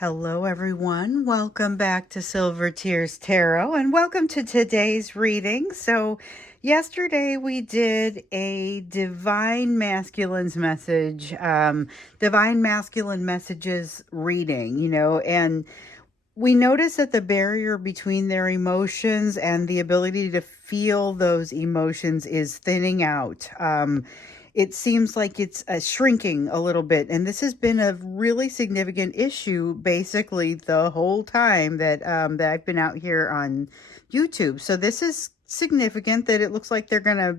Hello, everyone. Welcome back to Silver Tears Tarot and welcome to today's reading. So, yesterday we did a Divine Masculine's Message, Divine Masculine Messages reading, and we noticed that the barrier between their emotions and the ability to feel those emotions is thinning out. It seems like it's shrinking a little bit, and this has been a really significant issue basically the whole time that I've been out here on YouTube. So this is significant that it looks like they're going to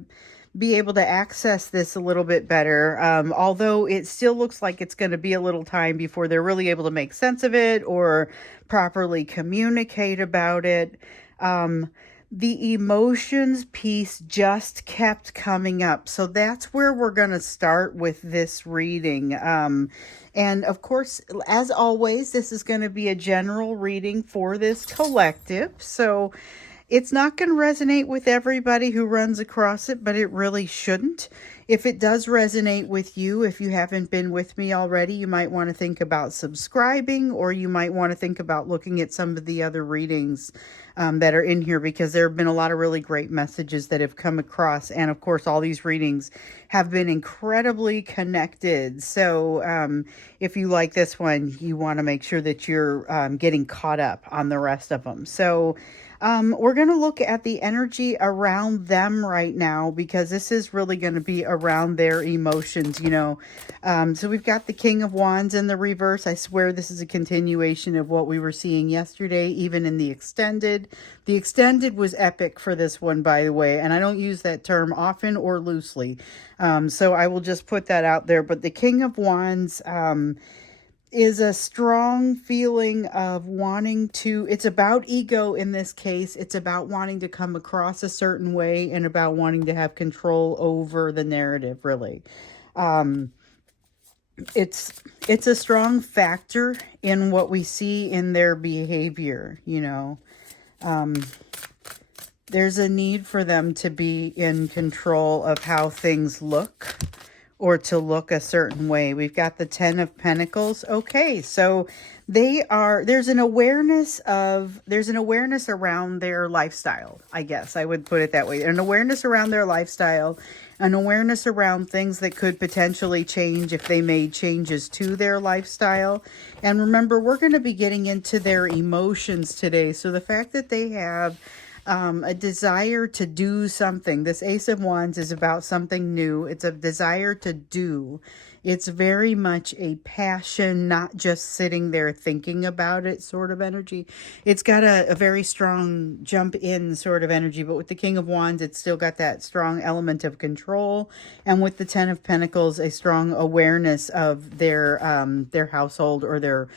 be able to access this a little bit better, although it still looks like it's going to be a little time before they're really able to make sense of it or properly communicate about it. The emotions piece just kept coming up. So that's where we're going to start with this reading. And of course, as always, this is going to be a general reading for this collective. So it's not going to resonate with everybody who runs across it, but it really shouldn't. If it does resonate with you, if you haven't been with me already, you might want to think about subscribing, or you might want to think about looking at some of the other readings that are in here, because there have been a lot of really great messages that have come across. And of course, all these readings have been incredibly connected. So if you like this one, you want to make sure that you're getting caught up on the rest of them. So we're going to look at the energy around them right now, because this is really going to be around their emotions, So we've got the King of Wands in the reverse. I swear this is a continuation of what we were seeing yesterday, even in the extended. The extended was epic for this one, by the way, and I don't use that term often or loosely. So I will just put that out there. But the King of Wands, is a strong feeling of wanting to, it's about ego in this case. It's about wanting to come across a certain way and about wanting to have control over the narrative, really. It's a strong factor in what we see in their behavior, There's a need for them to be in control of how things look, or to look a certain way. We've got the 10 of Pentacles. Okay, so there's an awareness around their lifestyle, I guess I would put it that way. An awareness around their lifestyle, an awareness around things that could potentially change if they made changes to their lifestyle. And remember, we're going to be getting into their emotions today. So the fact that they have a desire to do something. This Ace of Wands is about something new. It's a desire to do. It's very much a passion, not just sitting there thinking about it sort of energy. It's got a very strong jump in sort of energy, but with the King of Wands, it's still got that strong element of control. And with the 10 of Pentacles, a strong awareness of their household or their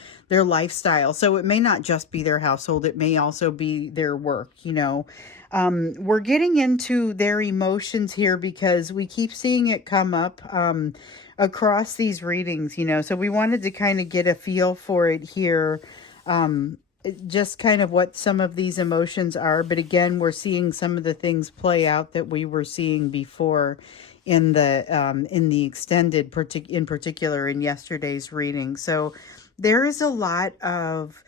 lifestyle. So it may not just be their household. It may also be their work, We're getting into their emotions here because we keep seeing it come up across these readings, So we wanted to kind of get a feel for it here, just kind of what some of these emotions are. But again, we're seeing some of the things play out that we were seeing before in the extended, in particular in yesterday's reading. So there is a lot of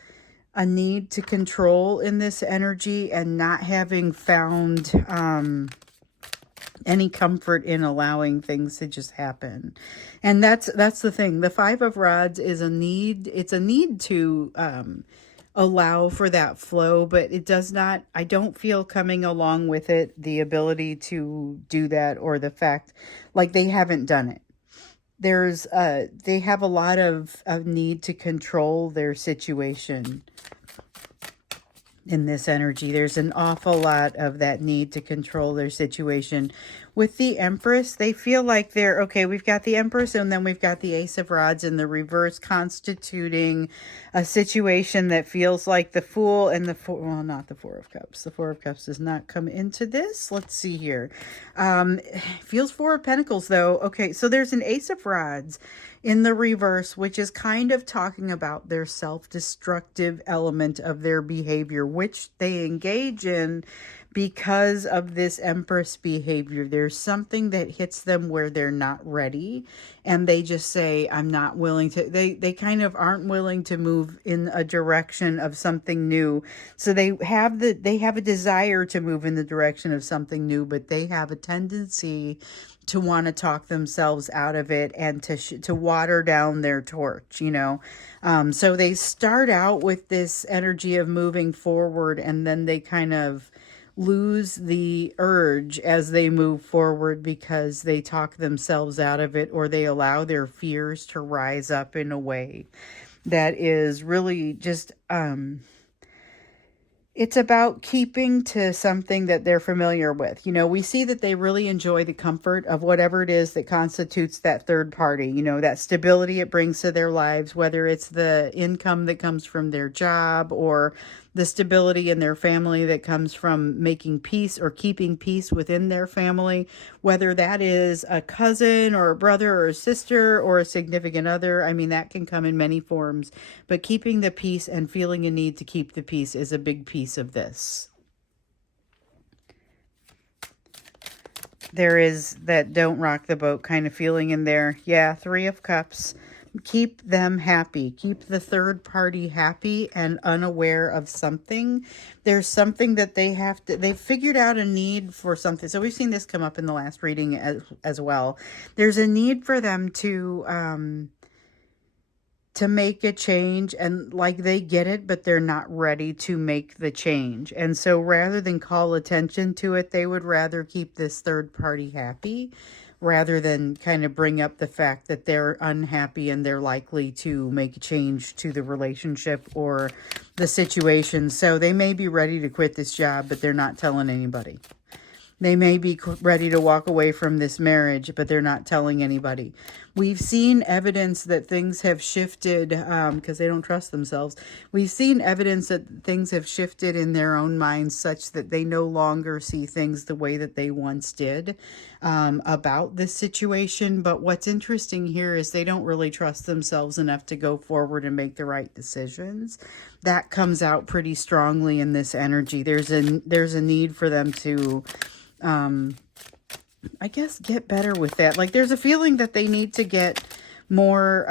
a need to control in this energy, and not having found any comfort in allowing things to just happen. And that's the thing. The Five of Rods is a need. It's a need to allow for that flow, but it does not, I don't feel coming along with it, the ability to do that, or the fact like they haven't done it. They have a lot of need to control their situation in this energy. There's an awful lot of that need to control their situation. With the Empress, they feel like they're, okay, we've got the Empress, and then we've got the Ace of Rods in the reverse, constituting a situation that feels like the Fool and the Four, well, not the Four of Cups. The Four of Cups does not come into this. Let's see here. Feels Four of Pentacles, though. Okay, so there's an Ace of Rods in the reverse, which is kind of talking about their self-destructive element of their behavior, which they engage in because of this Empress behavior. There's something that hits them where they're not ready, and they just say, I'm not willing to. They kind of aren't willing to move in a direction of something new. So they have a desire to move in the direction of something new, but they have a tendency to want to talk themselves out of it and to water down their torch, so they start out with this energy of moving forward, and then they kind of lose the urge as they move forward because they talk themselves out of it, or they allow their fears to rise up in a way that is really just it's about keeping to something that they're familiar with. We see that they really enjoy the comfort of whatever it is that constitutes that third party, that stability it brings to their lives, whether it's the income that comes from their job or the stability in their family that comes from making peace or keeping peace within their family, whether that is a cousin or a brother or a sister or a significant other. I mean, that can come in many forms, but keeping the peace and feeling a need to keep the peace is a big piece of this. There is that don't rock the boat kind of feeling in there. Yeah, Three of Cups. Keep them happy. Keep the third party happy and unaware of something. There's something that they've figured out a need for something. So we've seen this come up in the last reading as well. There's a need for them to make a change, and like they get it, but they're not ready to make the change. And so rather than call attention to it, they would rather keep this third party happy rather than kind of bring up the fact that they're unhappy and they're likely to make a change to the relationship or the situation. So they may be ready to quit this job, but they're not telling anybody. They may be ready to walk away from this marriage, but they're not telling anybody. We've seen evidence that things have shifted because they don't trust themselves. We've seen evidence that things have shifted in their own minds such that they no longer see things the way that they once did about this situation. But what's interesting here is they don't really trust themselves enough to go forward and make the right decisions. That comes out pretty strongly in this energy. There's a need for them to I guess get better with that. Like there's a feeling that they need to get more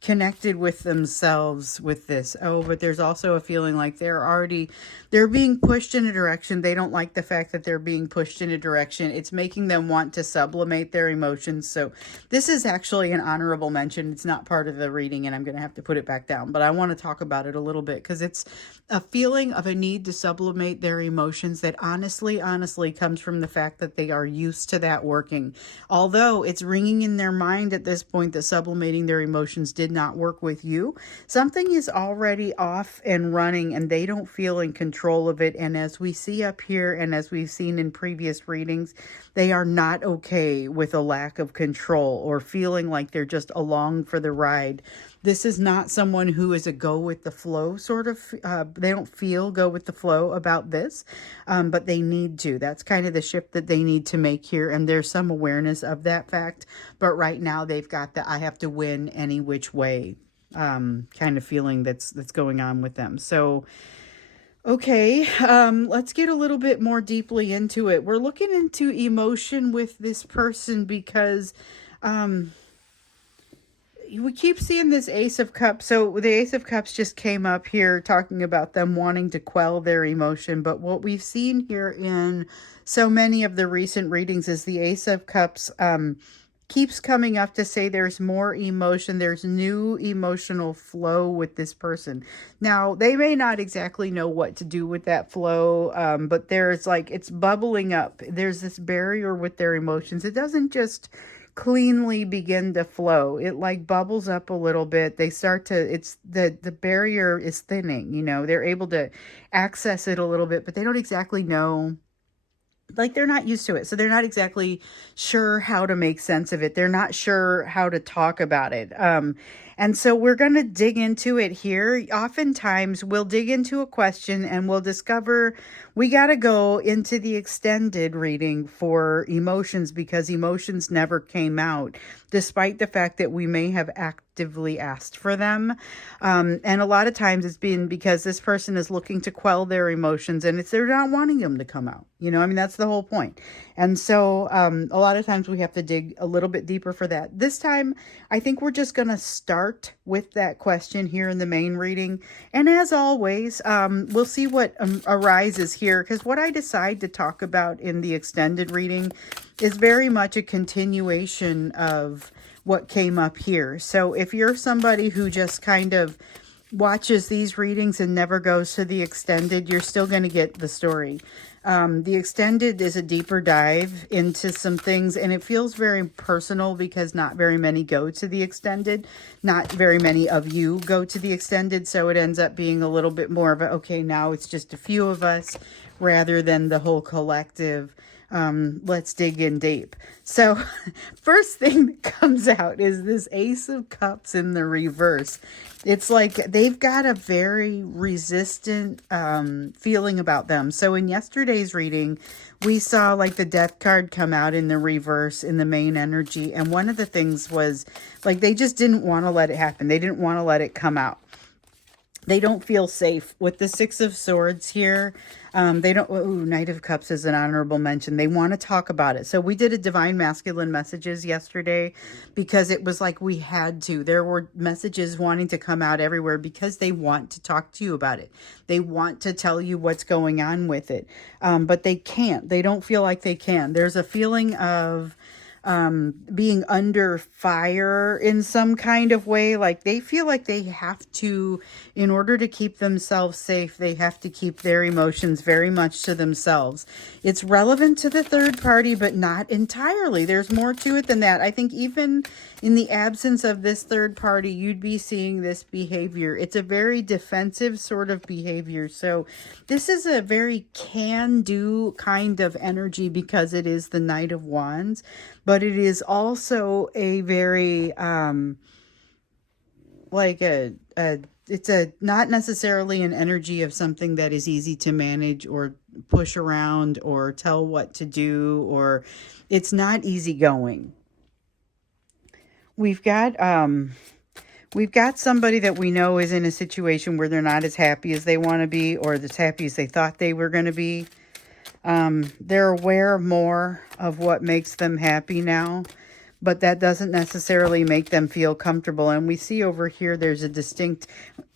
connected with themselves with this. Oh, but there's also a feeling like they're being pushed in a direction. They don't like the fact that they're being pushed in a direction. It's making them want to sublimate their emotions. So this is actually an honorable mention. It's not part of the reading, and I'm going to have to put it back down, but I want to talk about it a little bit because it's a feeling of a need to sublimate their emotions that honestly comes from the fact that they are used to that working. Although it's ringing in their mind at this point that sublimating their emotions did not work with you, something is already off and running and they don't feel in control of it. And as we see up here and as we've seen in previous readings, they are not okay with a lack of control or feeling like they're just along for the ride. This is not someone who is a go with the flow sort of, they don't feel go with the flow about this, but they need to. That's kind of the shift that they need to make here. And there's some awareness of that fact. But right now they've got the I have to win any which way kind of feeling that's going on with them. So, okay, let's get a little bit more deeply into it. We're looking into emotion with this person because we keep seeing this Ace of Cups. So the Ace of Cups just came up here talking about them wanting to quell their emotion. But what we've seen here in so many of the recent readings is the Ace of Cups keeps coming up to say there's more emotion. There's new emotional flow with this person. Now, they may not exactly know what to do with that flow, but there's it's bubbling up. There's this barrier with their emotions. It doesn't just cleanly begin to flow. It bubbles up a little bit. They start to, it's the barrier is thinning, they're able to access it a little bit, but they don't exactly know. They're not used to it. So they're not exactly sure how to make sense of it. They're not sure how to talk about it. And so we're going to dig into it here. Oftentimes we'll dig into a question and we'll discover we got to go into the extended reading for emotions because emotions never came out, despite the fact that we may have actively asked for them. And a lot of times it's been because this person is looking to quell their emotions and they're not wanting them to come out. I mean, that's the whole point. And so a lot of times we have to dig a little bit deeper for that. This time, I think we're just going to start with that question here in the main reading. And as always, we'll see what arises here, because what I decide to talk about in the extended reading is very much a continuation of what came up here. So if you're somebody who just kind of watches these readings and never goes to the extended, you're still going to get the story. The extended is a deeper dive into some things, and it feels very personal because not very many go to the extended. Not very many of you go to the extended, so it ends up being a little bit more of a, okay, now it's just a few of us rather than the whole collective. Let's dig in deep. So first thing that comes out is this Ace of Cups in the reverse. It's like they've got a very resistant feeling about them. So in yesterday's reading, we saw like the Death card come out in the reverse in the main energy. And one of the things was like they just didn't want to let it happen. They didn't want to let it come out. They don't feel safe with the Six of Swords here. They don't, Knight of Cups is an honorable mention. They want to talk about it. So we did a Divine Masculine Messages yesterday because it was like we had to. There were messages wanting to come out everywhere because they want to talk to you about it. They want to tell you what's going on with it. But they can't. They don't feel like they can. There's a feeling of being under fire in some kind of way. Like they feel like they have to, in order to keep themselves safe, they have to keep their emotions very much to themselves. It's relevant to the third party, but not entirely. There's more to it than that. I think even in the absence of this third party, you'd be seeing this behavior. It's a very defensive sort of behavior. So this is a very can-do kind of energy because it is the Knight of Wands. But it is also a very, it's not necessarily an energy of something that is easy to manage or push around or tell what to do, or it's not easygoing. We've got somebody that we know is in a situation where they're not as happy as they want to be, or as happy as they thought they were going to be. They're aware more of what makes them happy now, but that doesn't necessarily make them feel comfortable. And we see over here, there's a distinct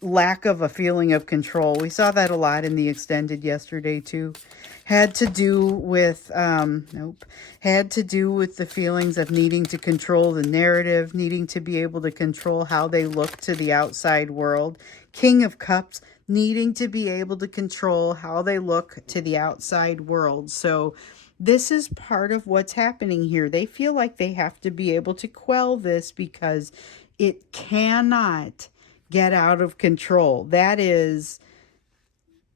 lack of a feeling of control. We saw that a lot in the extended yesterday too. Had to do with the feelings of needing to control the narrative, needing to be able to control how they look to the outside world. King of Cups, needing to be able to control how they look to the outside world. So this is part of what's happening here. They feel like they have to be able to quell this because it cannot get out of control. That is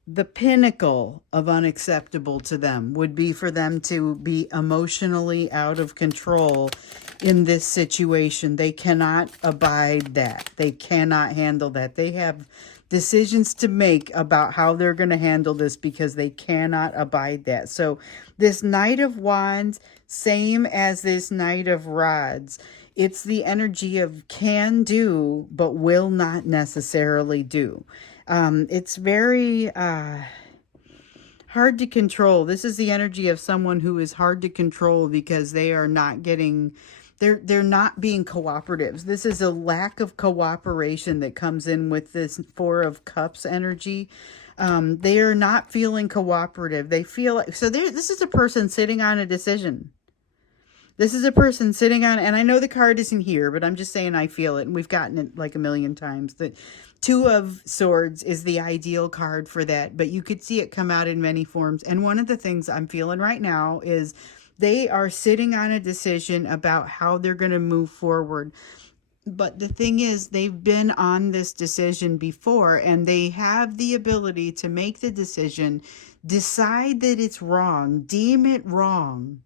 the pinnacle of unacceptable to them, would be for them to be emotionally out of control in this situation. They cannot abide that. They cannot handle that. They have decisions to make about how they're going to handle this because they cannot abide that. So this Knight of Wands, same as this Knight of Rods, it's the energy of can do, but will not necessarily do. It's very hard to control. This is the energy of someone who is hard to control because they are not getting... They're not being cooperative. This is a lack of cooperation that comes in with this Four of Cups energy. They are not feeling cooperative. They feel like... So this is a person sitting on a decision. This is a person sitting on... And I know the card isn't here, but I'm just saying I feel it. And we've gotten it like a million times. The Two of Swords is the ideal card for that. But you could see it come out in many forms. And one of the things I'm feeling right now is... they are sitting on a decision about how they're going to move forward. But the thing is, they've been on this decision before, and they have the ability to make the decision, decide that it's wrong, deem it wrong,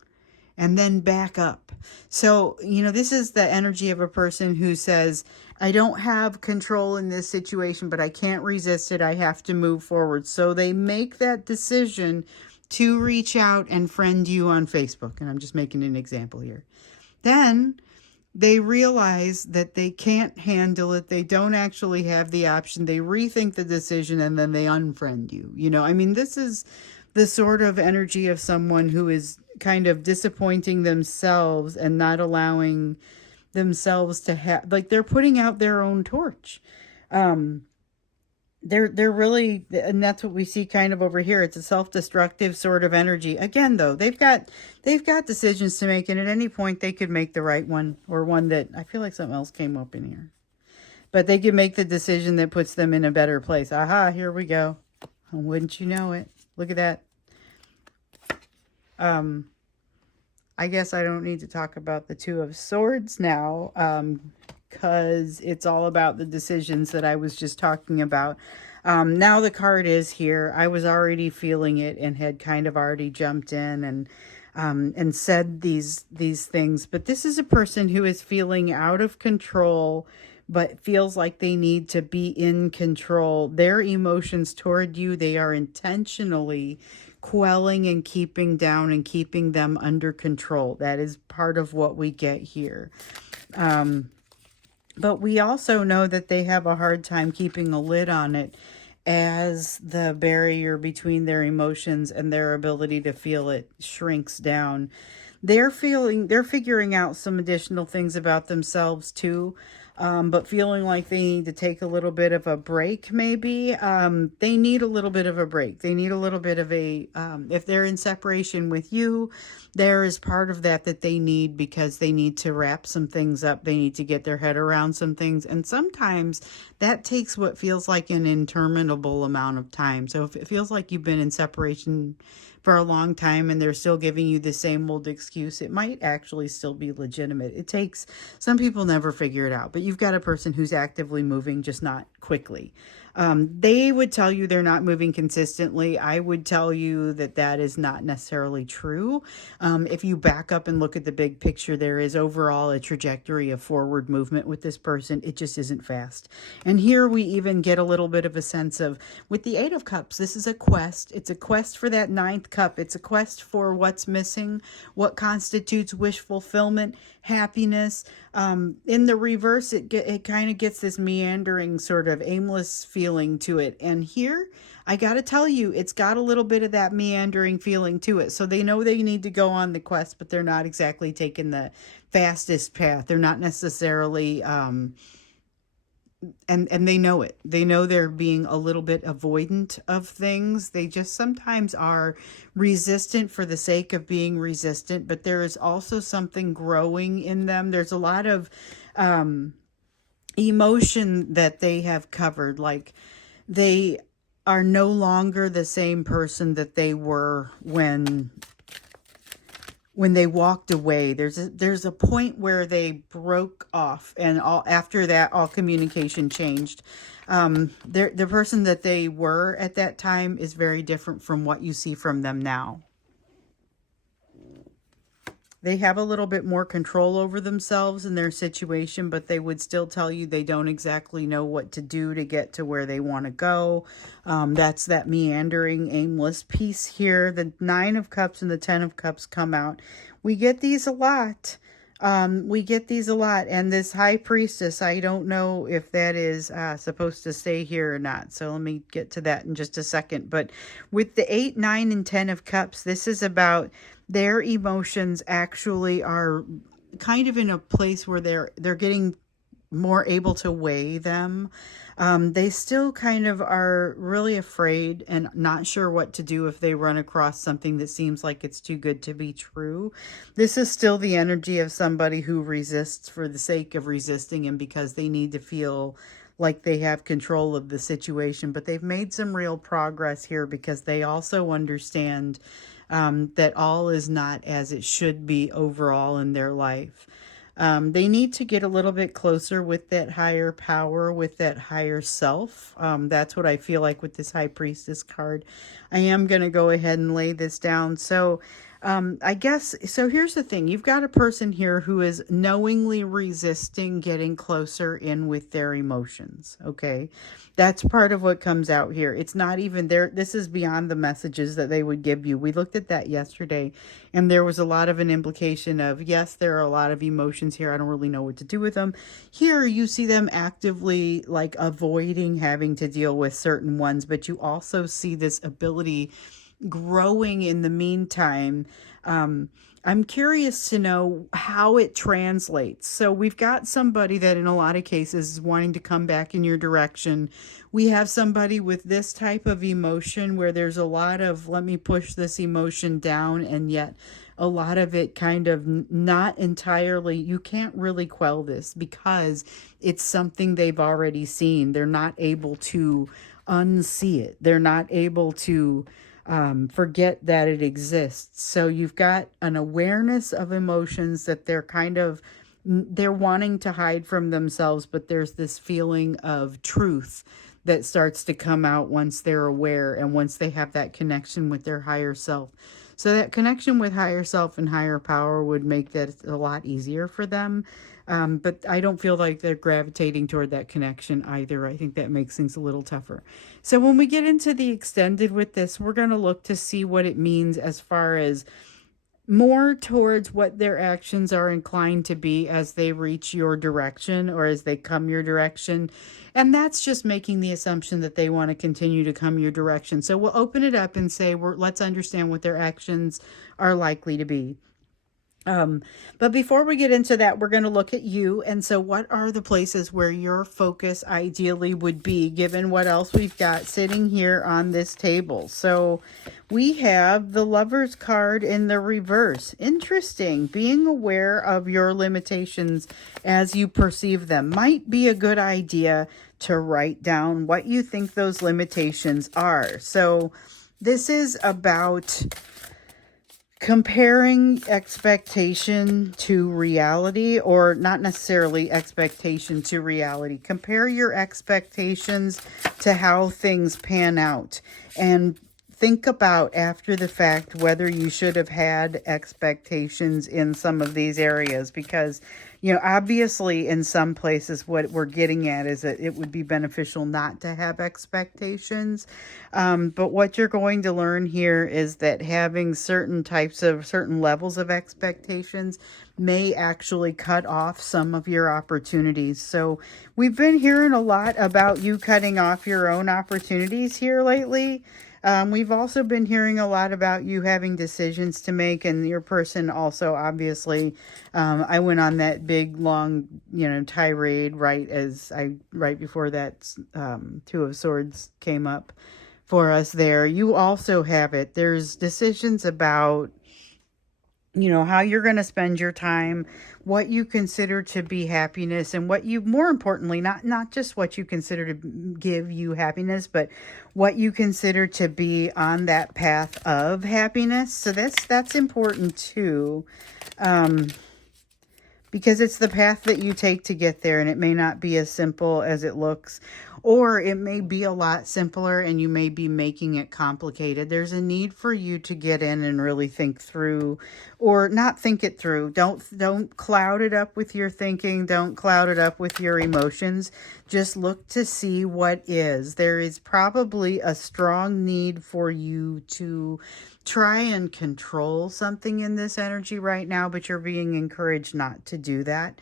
and then back up. So, this is the energy of a person who says, I don't have control in this situation, but I can't resist it. I have to move forward. So they make that decision to reach out and friend you on Facebook. And I'm just making an example here. Then they realize that they can't handle it. They don't actually have the option. They rethink the decision and then they unfriend you. I mean, this is the sort of energy of someone who is kind of disappointing themselves and not allowing themselves to have, like, they're putting out their own torch. They're really, and that's what we see kind of over here. It's a self-destructive sort of energy. Again, though, they've got decisions to make, and at any point they could make the right one, or one that, I feel like something else came up in here. But they could make the decision that puts them in a better place. Aha, here we go. Wouldn't you know it? Look at that. I guess I don't need to talk about the Two of Swords now, because it's all about the decisions that I was just talking about. Now the card is here. I was already feeling it and had kind of already jumped in and said these things. But this is a person who is feeling out of control, but feels like they need to be in control. Their emotions toward you, they are intentionally quelling and keeping down and keeping them under control. That is part of what we get here. But we also know that they have a hard time keeping a lid on it, as the barrier between their emotions and their ability to feel it shrinks down. They're figuring out some additional things about themselves too. But feeling like they need to take a little bit of a break, maybe. They need a little bit of a break. They need a little bit of a, if they're in separation with you, there is part of that they need, because they need to wrap some things up. They need to get their head around some things. And sometimes that takes what feels like an interminable amount of time. So if it feels like you've been in separation for a long time and they're still giving you the same old excuse, it might actually still be legitimate. It takes, some people never figure it out, but you've got a person who's actively moving, just not quickly. They would tell you they're not moving consistently. I would tell you that is not necessarily true. If you back up and look at the big picture, there is overall a trajectory of forward movement with this person. It just isn't fast. And here we even get a little bit of a sense of, with the Eight of Cups, this is a quest. It's a quest for that ninth cup. It's a quest for what's missing, what constitutes wish fulfillment, happiness. In the reverse, it kind of gets this meandering sort of aimless feeling to it. And here, I got to tell you, it's got a little bit of that meandering feeling to it. So they know they need to go on the quest, but they're not exactly taking the fastest path. They're not necessarily, and they know it. They know they're being a little bit avoidant of things. They just sometimes are resistant for the sake of being resistant, but there is also something growing in them. There's a lot of emotion that they have covered. Like, they are no longer the same person that they were when they walked away. There's a point where they broke off, and after that, all communication changed. The person that they were at that time is very different from what you see from them now. They have a little bit more control over themselves and their situation, but they would still tell you they don't exactly know what to do to get to where they want to go. That's that meandering, aimless piece here. The Nine of Cups and the Ten of Cups come out. We get these a lot. And this High Priestess, I don't know if that is supposed to stay here or not. So let me get to that in just a second. But with the 8, 9, and 10 of Cups, this is about their emotions actually are kind of in a place where they're getting more able to weigh them. They still kind of are really afraid and not sure what to do if they run across something that seems like it's too good to be true. This is still the energy of somebody who resists for the sake of resisting and because they need to feel like they have control of the situation. But they've made some real progress here because they also understand that all is not as it should be overall in their life. They need to get a little bit closer with that higher power, with that higher self. That's what I feel like with this High Priestess card. I am going to go ahead and lay this down. So I guess, so here's the thing. You've got a person here who is knowingly resisting getting closer in with their emotions, okay? That's part of what comes out here. It's not even there. This is beyond the messages that they would give you. We looked at that yesterday, and there was a lot of an implication of, yes, there are a lot of emotions here. I don't really know what to do with them. Here, you see them actively, like, avoiding having to deal with certain ones, but you also see this ability growing in the meantime. I'm curious to know how it translates. So we've got somebody that in a lot of cases is wanting to come back in your direction. We have somebody with this type of emotion where there's a lot of, let me push this emotion down, and yet a lot of it kind of not entirely, you can't really quell this because it's something they've already seen. They're not able to unsee it. They're not able to forget that it exists. So you've got an awareness of emotions that they're wanting to hide from themselves, but there's this feeling of truth that starts to come out once they're aware and once they have that connection with their higher self. So that connection with higher self and higher power would make that a lot easier for them. But I don't feel like they're gravitating toward that connection either. I think that makes things a little tougher. So when we get into the extended with this, we're going to look to see what it means as far as more towards what their actions are inclined to be as they reach your direction or as they come your direction. And that's just making the assumption that they want to continue to come your direction. So we'll open it up and say, let's understand what their actions are likely to be. But before we get into that, we're going to look at you. And so what are the places where your focus ideally would be given what else we've got sitting here on this table? So we have the Lover's card in the reverse. Interesting. Being aware of your limitations as you perceive them might be a good idea to write down what you think those limitations are. So this is about comparing expectation to reality, or not necessarily expectation to reality. Compare your expectations to how things pan out and think about after the fact whether you should have had expectations in some of these areas, because obviously in some places what we're getting at is that it would be beneficial not to have expectations. But what you're going to learn here is that having certain levels of expectations may actually cut off some of your opportunities. So we've been hearing a lot about you cutting off your own opportunities here lately. We've also been hearing a lot about you having decisions to make, and your person also, obviously, I went on that big, long, tirade right before that Two of Swords came up for us there. You also have it. There's decisions about how you're going to spend your time, what you consider to be happiness, and what you, more importantly, not just what you consider to give you happiness, but what you consider to be on that path of happiness. So that's important too. Because it's the path that you take to get there, and it may not be as simple as it looks, or it may be a lot simpler and you may be making it complicated. There's a need for you to get in and really think through, or not think it through. Don't cloud it up with your thinking. Don't cloud it up with your emotions. Just look to see what is. There is probably a strong need for you to try and control something in this energy right now, but you're being encouraged not to do that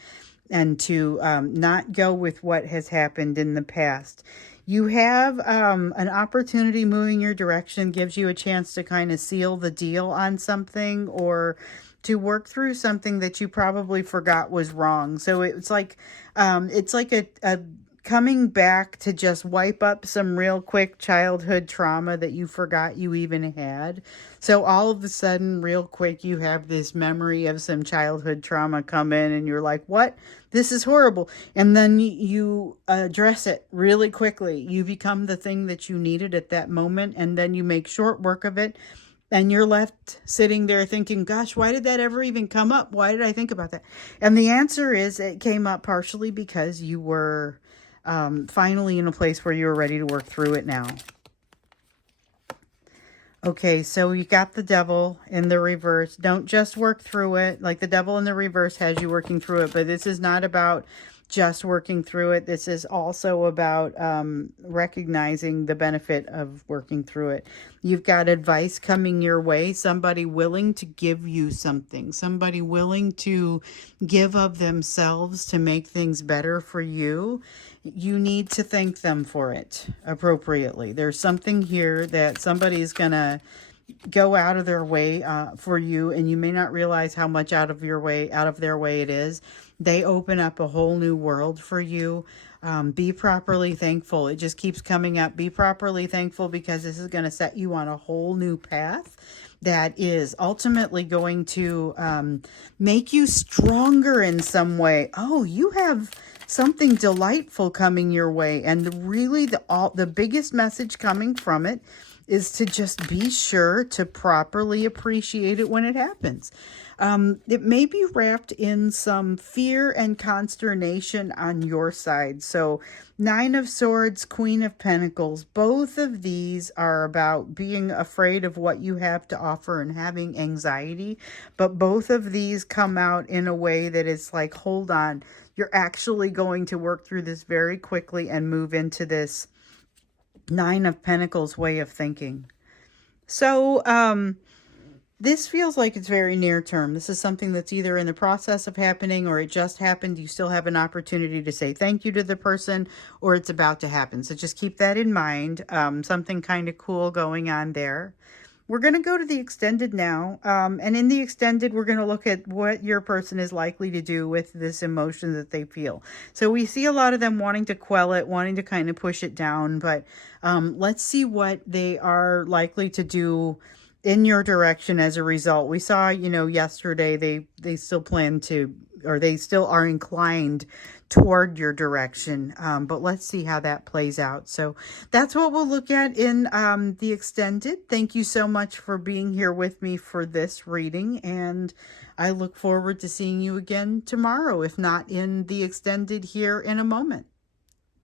and to not go with what has happened in the past. You have an opportunity moving your direction, gives you a chance to kind of seal the deal on something, or to work through something that you probably forgot was wrong. So it's like a coming back to just wipe up some real quick childhood trauma that you forgot you even had. So all of a sudden, real quick, you have this memory of some childhood trauma come in and you're like, what? This is horrible. And then you address it really quickly. You become the thing that you needed at that moment, and then you make short work of it. And you're left sitting there thinking, gosh, why did that ever even come up? Why did I think about that? And the answer is it came up partially because you were finally in a place where you were ready to work through it now. Okay, so you got the devil in the reverse. Don't just work through it. Like the devil in the reverse has you working through it, but this is not about just working through it. This is also about recognizing the benefit of working through it. You've got advice coming your way, somebody willing to give you something, somebody willing to give of themselves to make things better for you. You need to thank them for it appropriately. There's something here that somebody's going to go out of their way for you, and you may not realize how much out of their way it is. They open up a whole new world for you. Be properly thankful. It just keeps coming up. Be properly thankful, because this is going to set you on a whole new path that is ultimately going to make you stronger in some way. Oh, you have something delightful coming your way, and really the biggest message coming from it is to just be sure to properly appreciate it when it happens. It may be wrapped in some fear and consternation on your side. So 9 of Swords, Queen of Pentacles, both of these are about being afraid of what you have to offer and having anxiety. But both of these come out in a way that is like, hold on, you're actually going to work through this very quickly and move into this 9 of Pentacles way of thinking. So, this feels like it's very near term. This is something that's either in the process of happening or it just happened. You still have an opportunity to say thank you to the person, or it's about to happen. So just keep that in mind. Something kind of cool going on there. We're going to go to the extended now. And in the extended, we're going to look at what your person is likely to do with this emotion that they feel. So we see a lot of them wanting to quell it, wanting to kind of push it down. But let's see what they are likely to do in your direction as a result. We saw, yesterday they still plan to, or they still are inclined toward your direction. But let's see how that plays out. So that's what we'll look at in the extended. Thank you so much for being here with me for this reading. And I look forward to seeing you again tomorrow, if not in the extended here in a moment.